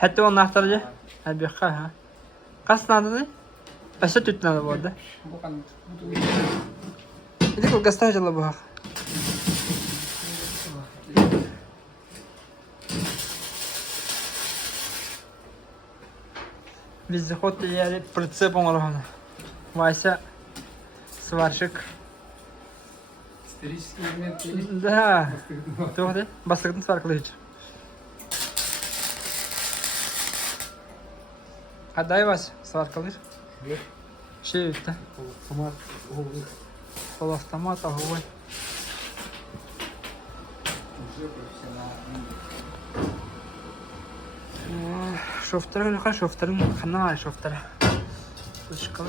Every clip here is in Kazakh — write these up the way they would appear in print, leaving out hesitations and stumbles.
Hatta onun anahtarı. Hadi bir ha. Kaç tane ne? Aşağı tütünen bu arada. Bir de gazete acılı bu. Biz hot yeri pritsep olalım. Вася сварщик. Исторический момент есть. Да. Doğru. Bastıktan сваркалыч. Отдай Вася, сваркалыч. Şey üstte. Автомат. Sol автомат, огонь. Уже профессионально. Şoförü yukarı şoförün kanal şoförü. Işıklı.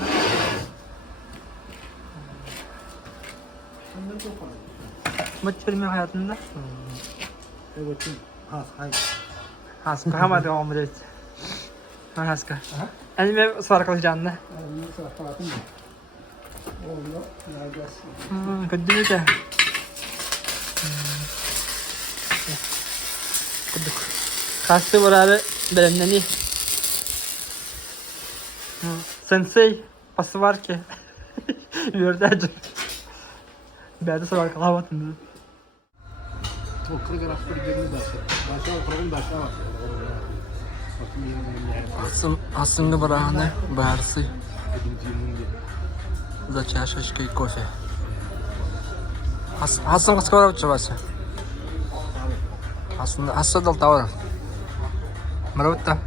Maç filmi hayatında. Evet. Haska hamad devam edelim. Ben Haska. Elime sarkalı canlı. Nasıl aparatın mı? Oldu. Nerede? Kötü de. Kuduk. Kastı var abi benimle ne? Sensei pası var ki. Yördəcək. Bədə sonra qalamatın. O kırık araçları görünür de aşağı. Aşağı kırıkın da aşağı var. Aslında бараны барсы за чашечкой кофе. Асын скоро учиваться. Асын дал товар. Мұртта.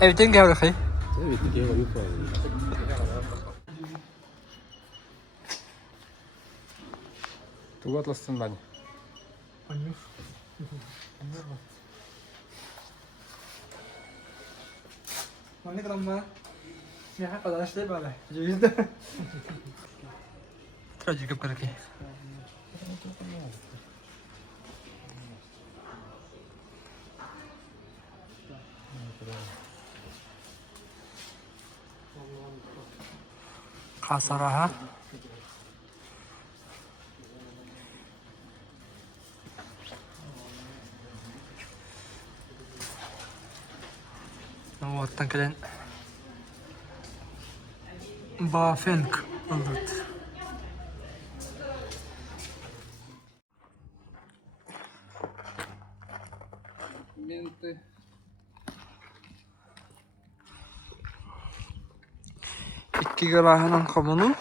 Evden geldik. Evet, geliyor yok. Тугат ластын бани. Mana kerana ni hak pada asli bala. Jadi tu. Terus juga pergi. Kasaraha. Вот так кален. Бафенк. Вот. Менты. İki garahanın kamunu.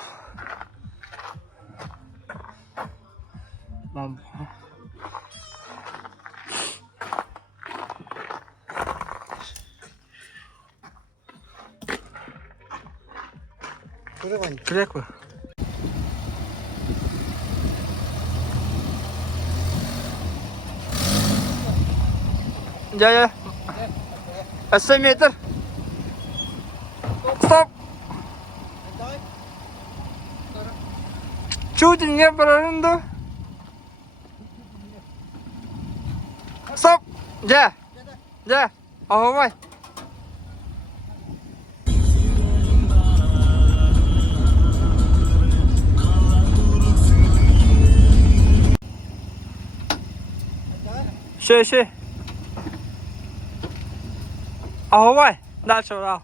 Креква. Ya. 80 metre. Stop. Чуть не прорынду. Stop. Ja. Ja. Ahoy. Şey. Ahoy. Дальше брал.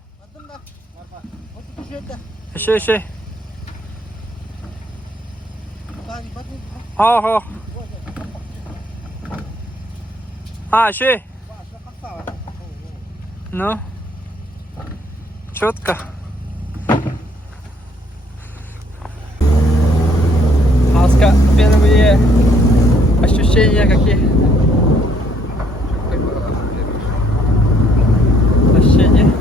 Şey. Ho. Şey. Ну. Четко. Аска, первые ощущения какие? Ощущения?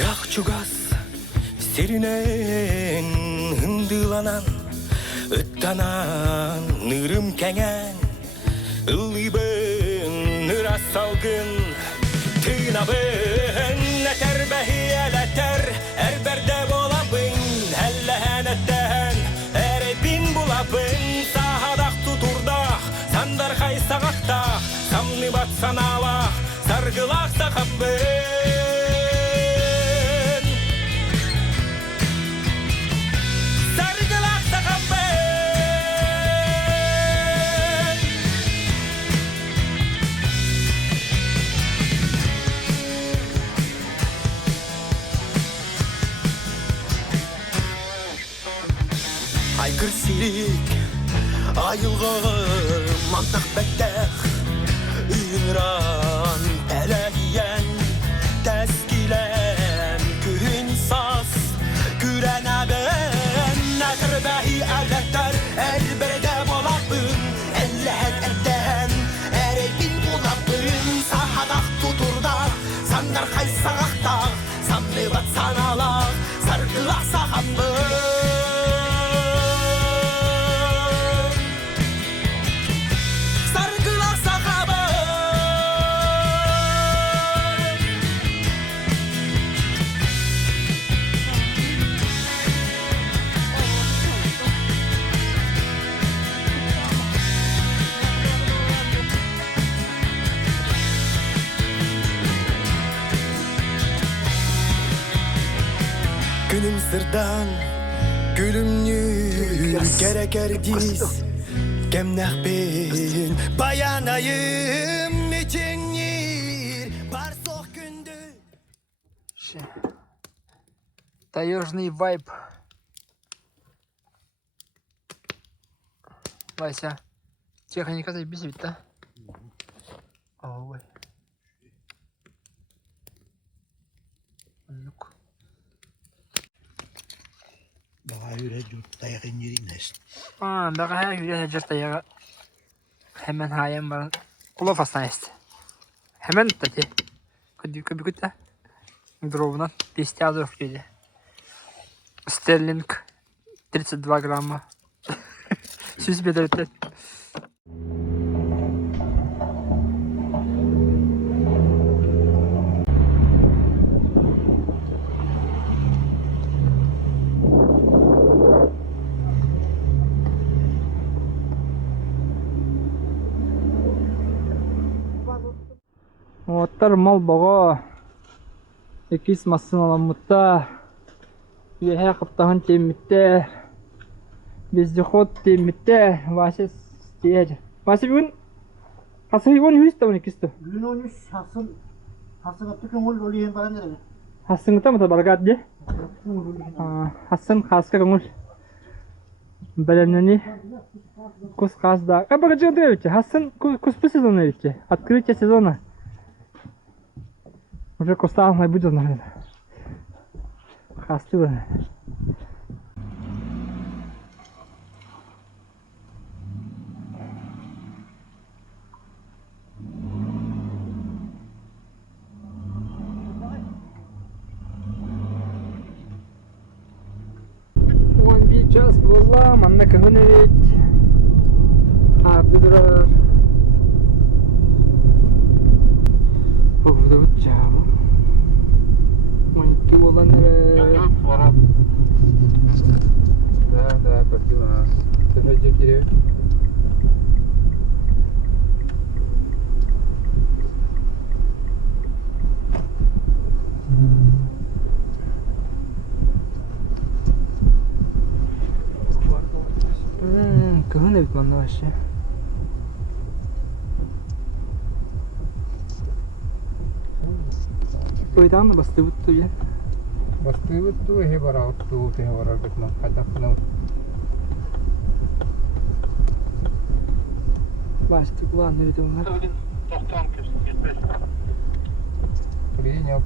Irak çugas serinen hındılanan Öttanan nırım kengen Illıbın nıras salgın Tığnabın eter behiyeleter Erberde bolabın Hellehen etten Erebin bulabın Sahadak tuturdak Sandar kaysağakta Samni batsan alak Sargılak sakabın Aykır sirik, ayılgın, mantak bektek Ünran, eleyen, tezkilem Kürün sas, küren ben Nekir behi erletler, erberde bolabın Ellehen erden, erebin bulabın Sahadak tuturdak, sandar kaysağakta Sanlı batsan alak, sargılak sahabın Günüm sırdan, gülümlür, gereker diz Gemnah ben, bayanayım için yer Бар соқ күнді Таежный вайб. Вася, техника забесит, да? Ой. Ну-ка. Daha yürüyor, dayakın yerindesin. Daha yürüyeceğiz dayağı. Hemen hayem var. Kulaf hastanesi. Hemen tabii. Kübükte. Дровна 200 азов dedi. Sterling 32 грамма. Süs bedelten. Оттар мал бага экис машиналамытта веһә кыптаһын теммитте вездеход теммитте Вася стеж. Вася бүгүн хасыйгон юстамын экисте. Gün 13 hasıl yaptık onu oluyor bana nerede? Хасыңыта мыта баргат де. Хасын хаска көңүл. Белемнени кус казда. Багажы дөрөчө. Хасын куспы сезону эче. Открытие сезона. Уже кустарный будет, наверное. Хастывы. Он bir час была, манна кыгынет. Абдурар. Burada uçağım. 12 olan Да, спасибо. Ты Кирилл? 그거는 못 나왔어. Oydan da bastı bu ya. Бастыйбыттуу эхе барабыттуу теhe барар бетман кайдакына Bastı kulağın nerede onlar? принял.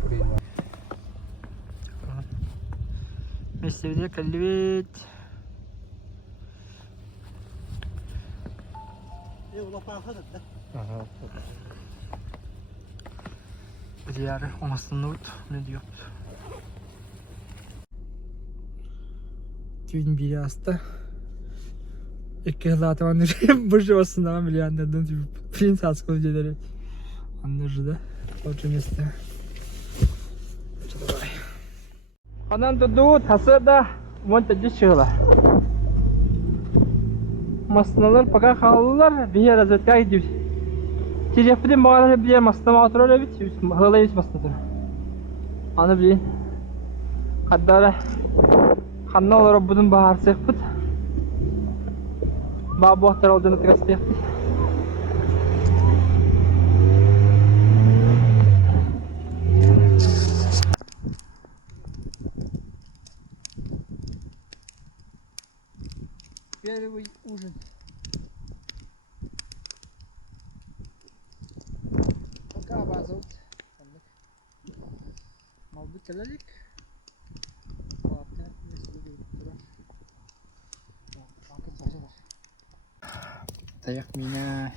Месте кальвет. Ага. Bir yer olmasını ne diyor? 2001 hasta. İki yılda anlaşılıyor. Bu şey olsun ama milyonlardan prins askılcıları anlaşıldı. Otur mesle. Kanan tudu tasada montajı çıkıyorlar. Masnalar paka kalırlar. Bir yer azıcık gidiyor. Kirefli bağları bir yer masna oturuyor evet. Hılayız masnadır. Anı bilin. Hatta kanna olarak bunun bahar sıkpıt. Babu ahtar olduğunu tıkastı. Первый ужин. Пока базут. Mal bitirelim. Zaten mesleği bitirir. Bakın başlar. Dayak mina.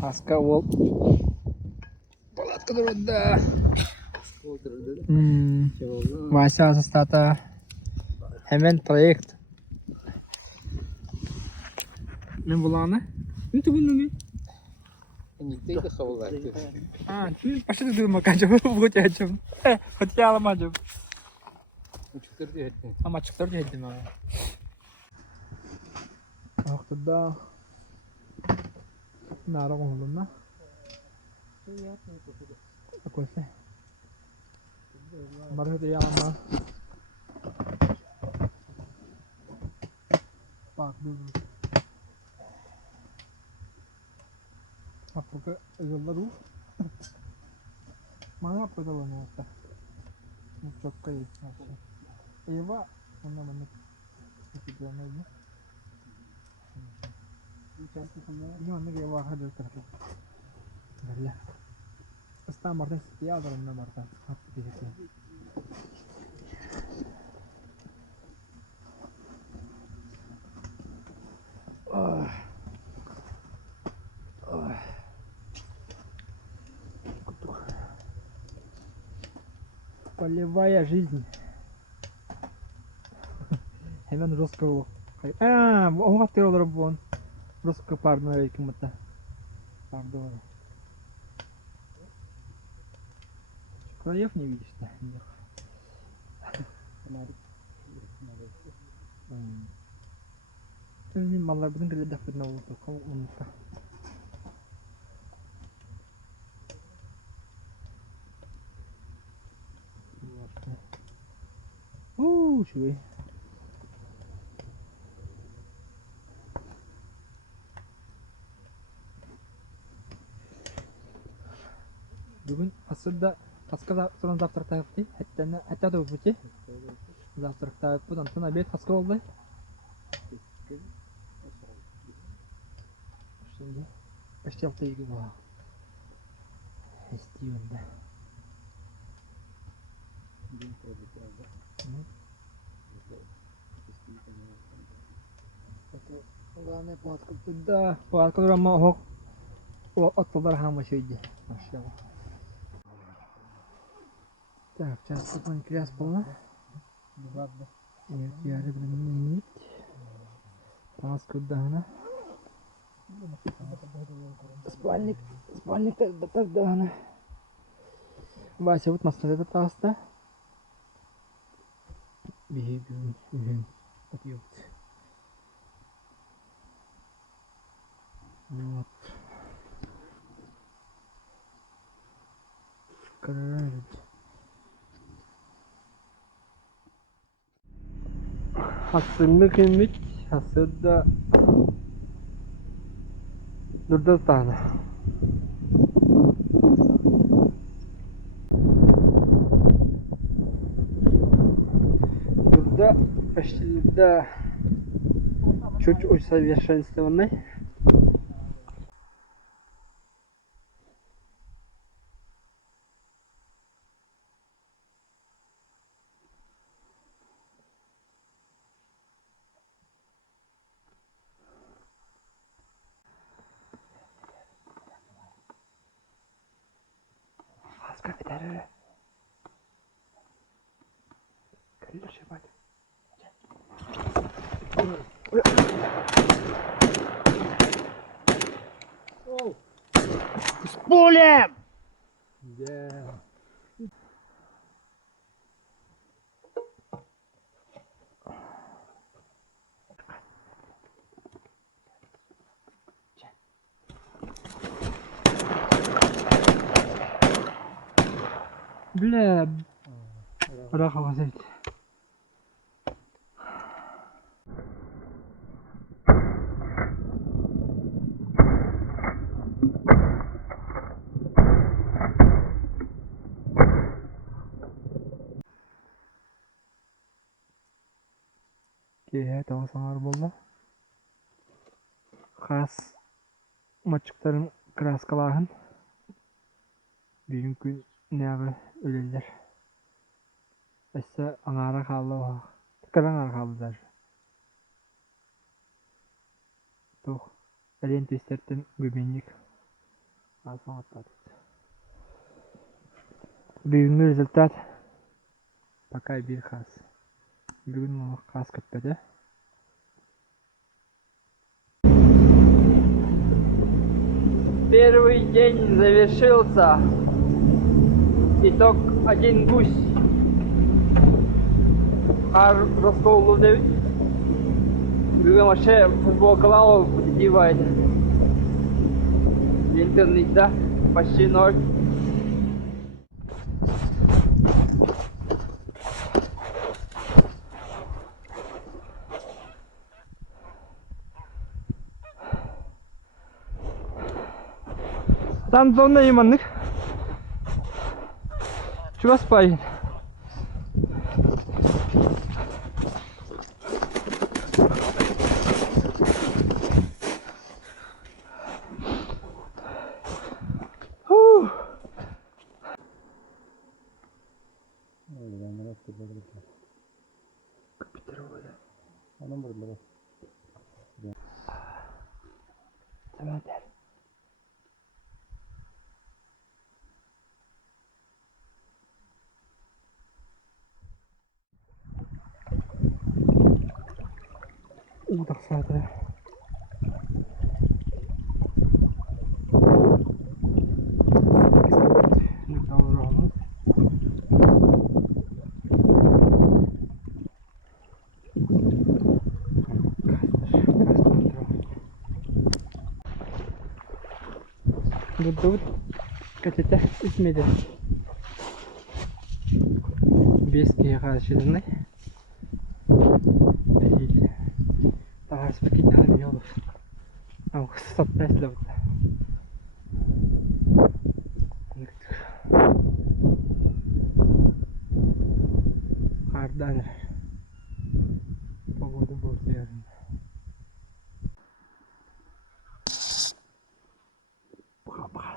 Haska ol. Palat kadar da. Vasa asistata. Hemen proyekt. Ne bulanı? Ne bunu ne? Никто это хавал. Пошли ты макачем, будь ачем. Хотела мачем. Ama çıktı dedim ha. Вақытында нарық олдым. Көсе. Бары да яна. Bak dur. Apakah yollar bu? Mana apa dalam mata? Çok kayıp. Eva, ona bana kita lagi. Ini mana dia wah ada terus. Dah. Pesta Martin setia dalam nama Martin. Apa dia itu? Полевая жизнь. Hemen Roska ol. O hatırlar bu. Roska pardon aleyküm hatta. Pardon. Краев не видишь, да? Ini malah bener gede dapat nawa tuh kau unta. Şuy. Bugün aslında Kaska sonra завтрак yaptı. Hatta da bu ki. Завтрак yaptı. Ondan sonra bir kaska oldu. Şimdi 5-6 gibi var. İstiyorum da. Главное платка туда. Платка рама хок. От побархама сюда. Машалlah. Так, сейчас потом кряс полна. Нет, я рыбный нить. Платка дана. Спальник тогда дана. Вася вот масса таста. Бегу. Отъёбать. Вот. Короче. Hasırlık ümit, hasırda durda tane. Durda başlıda çocuk oysa yaşayışta onlar. Kafeterya. С полем! Бля. Раха возить. Kehe tavasangар болды. Қас мачықтарын краскалағын. Бүгін күн нәғы өлелер. Әсі аңара қалды оға. Тікір аңара қалды даже. Тоқ. Әлен тестерттен көбенек. Асын аттады. Бүгінгі результат. Пока бір қас. Бүгін оны қас көппеді. Первый день завершился. Итог один гусь. Қар расколу деп. Бүгін вообще футболкалау поддевает. Интернетта почти ноль. Там зона иманных. Чего спаин? Удах сады. Тут катета исмеди. Бески қаршыдыны. Спокійно не бігав. Там стоп Тесла. Кардан. Погода будет верно.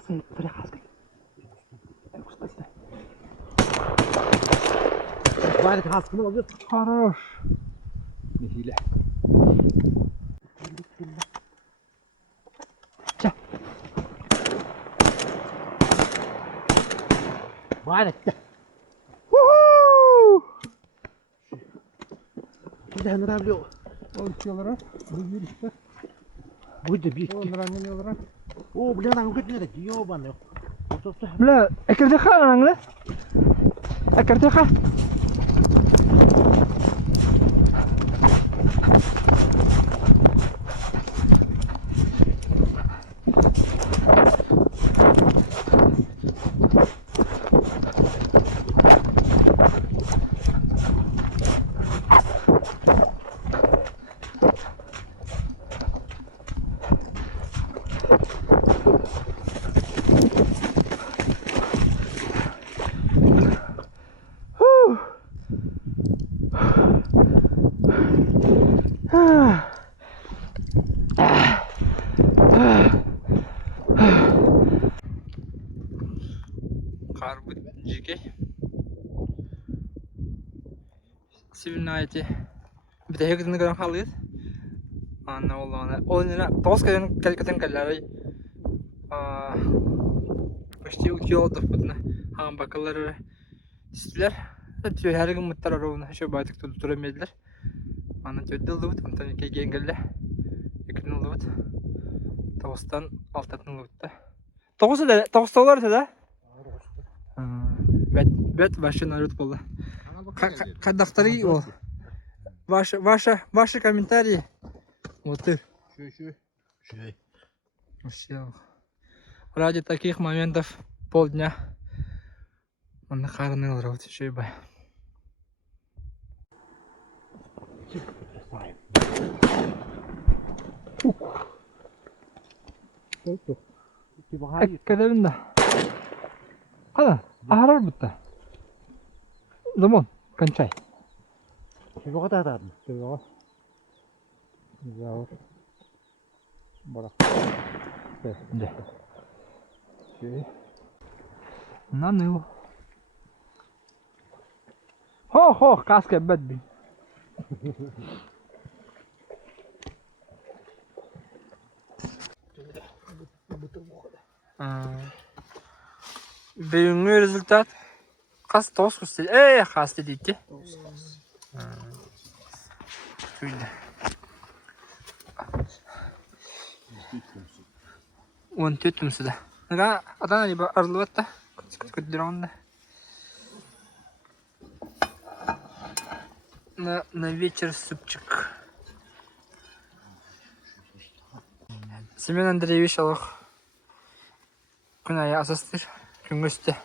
Бросай, прихаской. Ваня, хаски, молодец. Хорош. Не филя. Ваня, куда нравлю? Он келара, бұйырышты. Будет бить. Он ранен елара. О, блин, там где-то ёбаный. Бля, экерде ха наңлы? Экерде ха? Карбыт жеке. Сивнайте. Bir de heketini gören halıyız. Anne Allah'ına. Onun toz kalen kalkatan kalları. İşte uçuyor da bunu. Ham bakalları istiler. Түйе әрігін мұттар арауына шо байтық тұлды тұра меділер. Аны төдді ұлды Антон кеген кәлі. Екін ұлды бұд. Тоғыстан алтатын ұлды бұд. Тоғыста олар өте да? Бәт башы народ болды. Қадақтары ол. Ваши комментарии. Вот ты. Şey. Все. Ради таких моментов полдня. Он на харный лрот еще и бай. Когда винда? Когда? Арар будто. Замон, кончай. Чего ката атадın? Тыгава. Заур. Бара. Да. Наныл. Хо, каска бэдби. Бүгінгі результат қас тоғыз күстеді. Қас дейді. Şöyle. 14 müsüde. Nega adana gibi arılı var da. Kötüdür onda. На вечер супчик. Семен Андреевич алох. Күнай асастыр. Күнгөсті.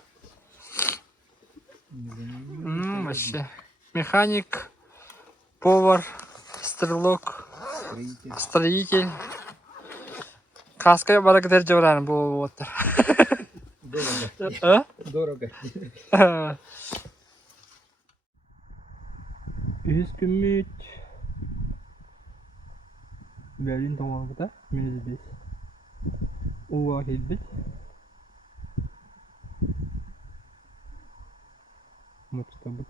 Вообще. Механик. Повар. Стрелок. Строитель. Каска бара кедер жабыраны бұл отыр. Дорого. Üz gümüt. Berlin tamamında menüdeyiz. Uva geldik. Maçta bu.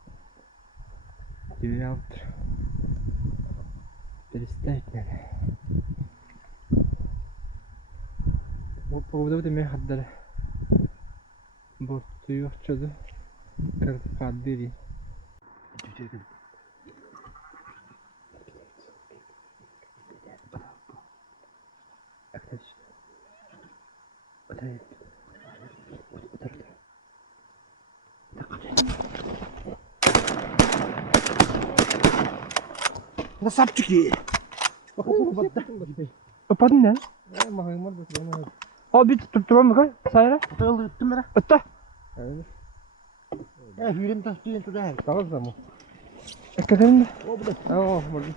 Девятр. Перестать надо. Вот по поводу меня хаддара. Вот ты что-то как хаддери. Bu sapçık iyi. Kapadın ne? Mahimar da tamam. Al bir tutturma mı kay? Sayra. Otalı yuttum ben. Ötte. Hüyüm taştığın tuda. Tamam tamam. Eklerim de. O bu da. Tamam burada.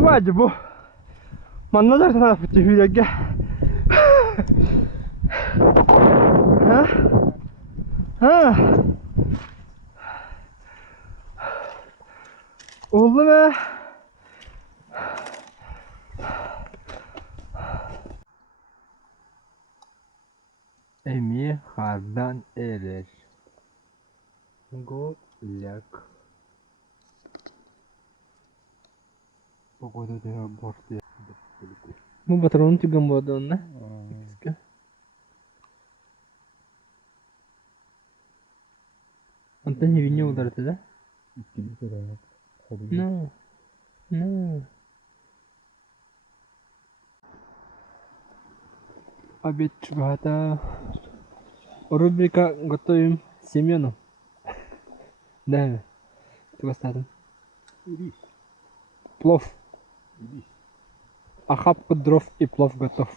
Bu acı bu. Mannalar sana fıçı hüyege. Ha? Ha? Oldu mu? Emi hardan erer. Golak. Погода для борта. Мы патрон тигам водон, да? Антон не винил ударить, да? Ну. Обед чугата. Рубрика готовим Семену. Да. Ты поставил. Плов. Охапка дров и плов готов.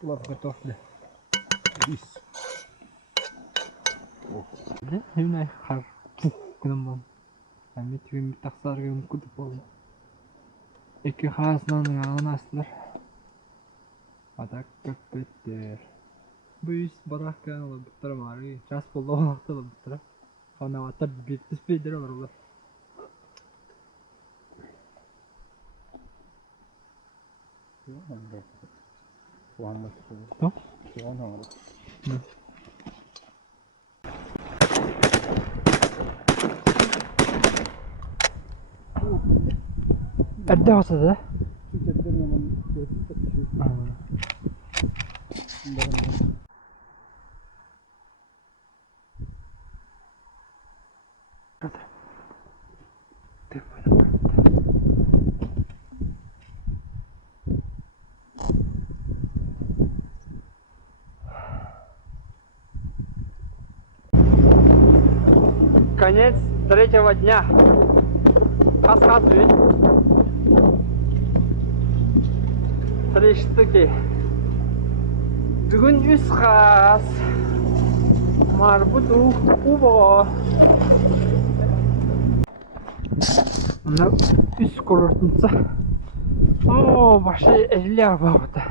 Плов готов, да. Да? Именно хар. Куда Ами түйін тақсарға мүмкіндік болды. Екі қасынан ағын астылар. Атақ көппеттер. Бұйыс барақ кән олар бұттар мары. Жас болды олақты олар бұттар. Қанаваттар беттіспейдер олар олар. Что? Ada masa dah? Конец третьего дня. Хас-хас ведь. 3 штуки. Бүгін 3 хас. Марбут убо. Мына 3 курортынса. О, башы эллер бағыты.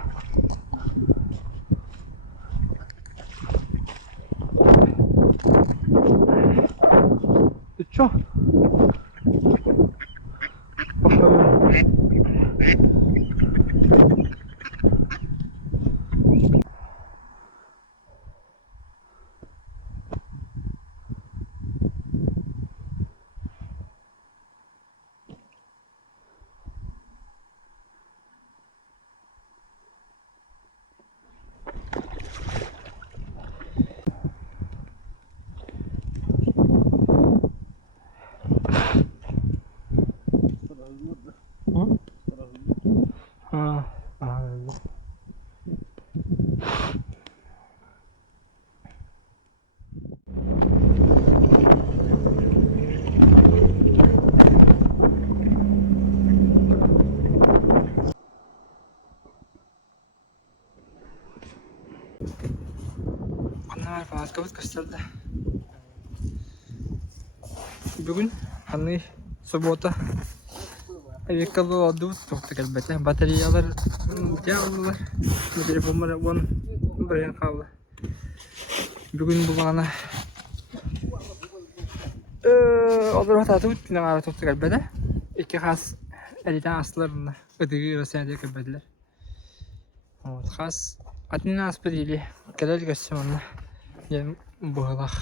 Ты чё? Палаткабыз көстерді. Бүгін ханы суббота. Әвеккалы одуыз тоқты кәлбәті. Батареялар жағылылар. Телефонлар он бірген қалды. Бүгін бұл бағана олар ататы өткінен ара тоқты кәлбәті. Екі қас әлітен асыларында өтігі өресенде кәлбәтілер. Қас атынан аспыр елі кәлел көссем онына. Yen buğlaq.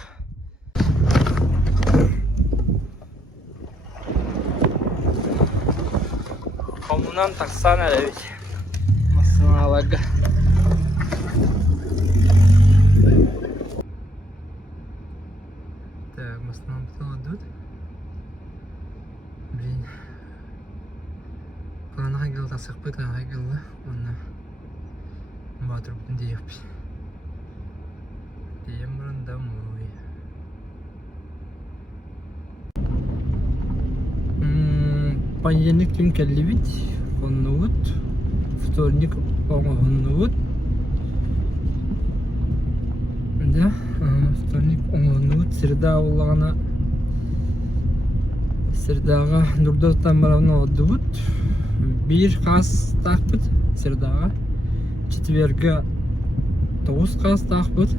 Komunan taksan elevik. Masın alaga. Так, masın tutuldu. Блин. Планға geldi asık bir planağa geldi. Onunla batır bütün diye yapayım. Темрон домой. Понедельник тун келлибит, оннуут. Вторник оңооннуут. Да, вторник оңооннуут. Среда уллагана средага дурдоттан барабына оддубут. Бир кас такпыт средага. Четверга 9 кас такпыт.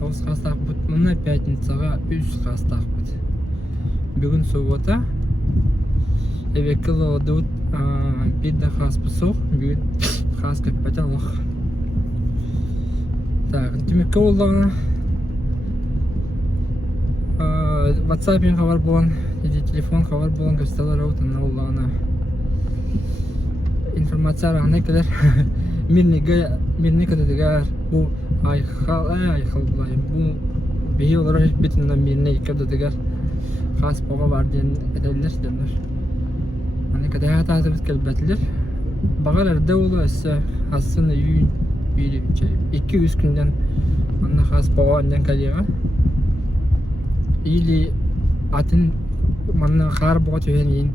9 қастақ бұд, мұна пятницаға 3 қастақ бұд. Бүгін суббота. Әвекілі одуыт бірді қас бұсық, бүгін қас көппәті алық. Так, түмекке олдағына WhatsApp-ен қабар болған, телефон қабар болған көстелер аутын олдағына информация арағына келер. Мирне көтедігер бұл айқал бұлайым. Бұл бейі олар бетінен мирне көтедігер қас боға бар ден әдәлілер дәмдер. Аны кәдәға тазы біт кәлбәтілер. Бағар әрді олы әсі қасын үйін 2-3 күнден аны қас боға әнден кәлеға. Или атын манна қар боға түйен ең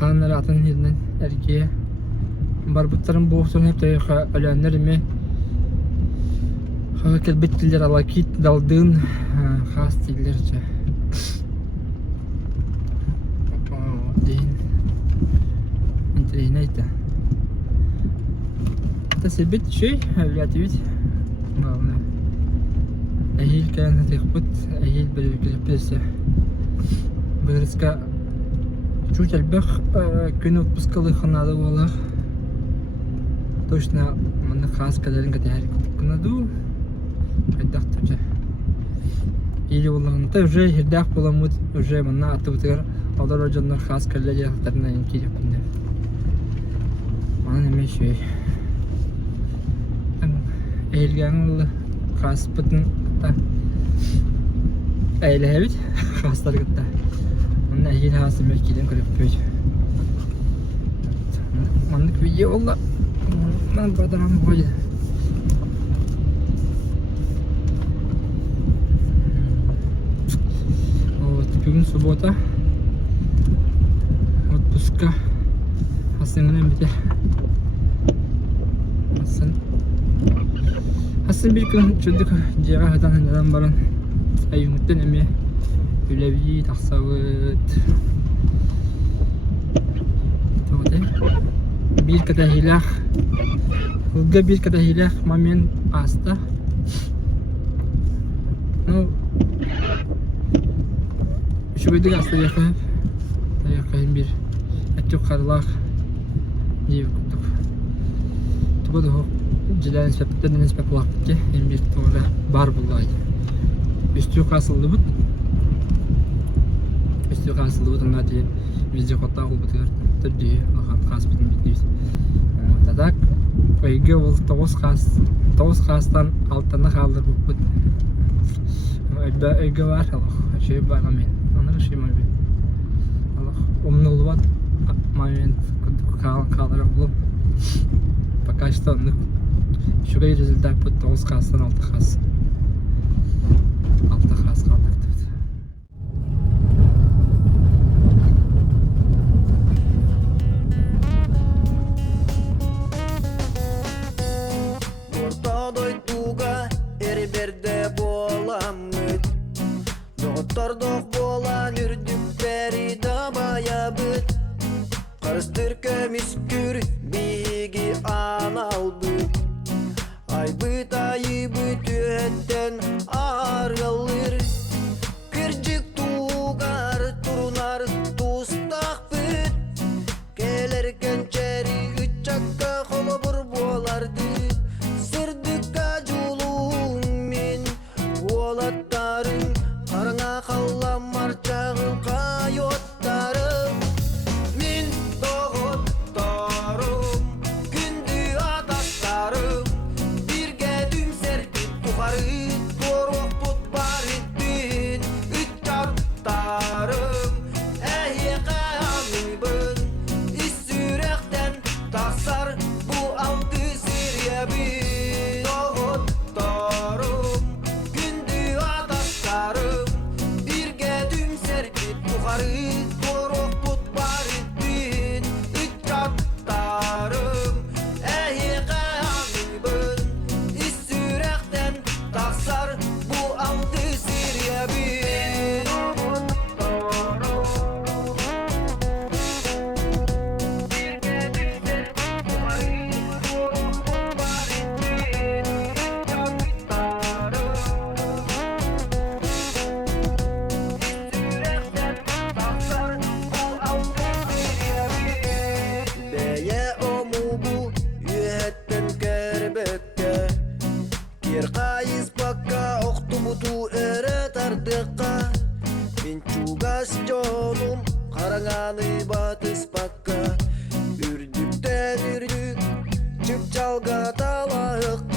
қанлары атын ерінен әркея. Барбыттарын боğusun hep de ölenlerimi kelbettiler alakit daldığın has dillerce Дейін. Интерейін айта. Тасибит шей, авиативит. Главное. Әйел кәлін текпіт, әйел білі келіппесі. Бұйырысқа чуть әлбәқ күн отпускалы қанады олар. Точно мұны қас кәлерін кәтәр күнаду. Қайдақ тұжа. Или олағында уже ердәқ боламыд, уже мұна аты бұтығар. Алдар өжінлер қас кәлері ақтарына ең келіп күнде. Маған еме шөй. Әйелген олы қас бұтын әйелі әбіт қастар күтті. Мұны әйел қасы мәр келен көріп көй. Мұны көйе олы мұны бадарам қойды. Бүгін суббота. Отпуска. Асыңынан бітер. Асын бір күн жүлдік жеға ғадан әнеден барын әйіңіттен әме үләбі тақсауыт. Bir katahilah Hulga bir katahilah mamen asta No Şu beydik asta yakayım bir Etçuk karlak Diye kuttuk Tuba da hok Cilen nispetler nispet vakti En bir tuğra bar bulaydı Üstü kasıldı bud Üstü kasıldı bud Onlar diye Bizce kotta ol budur Türdüğü Akat kas budun bittiyiz Tadak Öйге ол 9 қастан алтыны қалдыр бұппыт. Öйге бар, шөй баға мен. Анығы шөй мәбе. Умны ұлбат момент қалдыр ұлып. Пока что шөй результат бұт 9 қастан 6 қас. 6 қас қалдыр. Тordok bolan ürdükleri da baya büt Karıstırka miskür bigi anal büt Ay büt ayı büt ühetten argalır Kırcık tuğar turunar tustaq büt Gelerken çeri üç çakka kolobur bolardı Sırdıkka julum min volattarın Karına kallam marçağın kayottarım Min doğuttarım Gündü adaklarım Bir gedim serpip tukarı Toruk tut barittin Üç çarptarım Ehye kayamibın İssürekten taksar Bu altı siryebi Doğuttarım Gündü adaklarım Toruk tut barittin Üç çarptarım Ehye kayamibın İssürekten taksar Bu altı siryebi Kayız bakka oktubutu ere tardıkka Minçugas jonum karanganı batız bakka Ürdükten ürdük çıp çalga talayık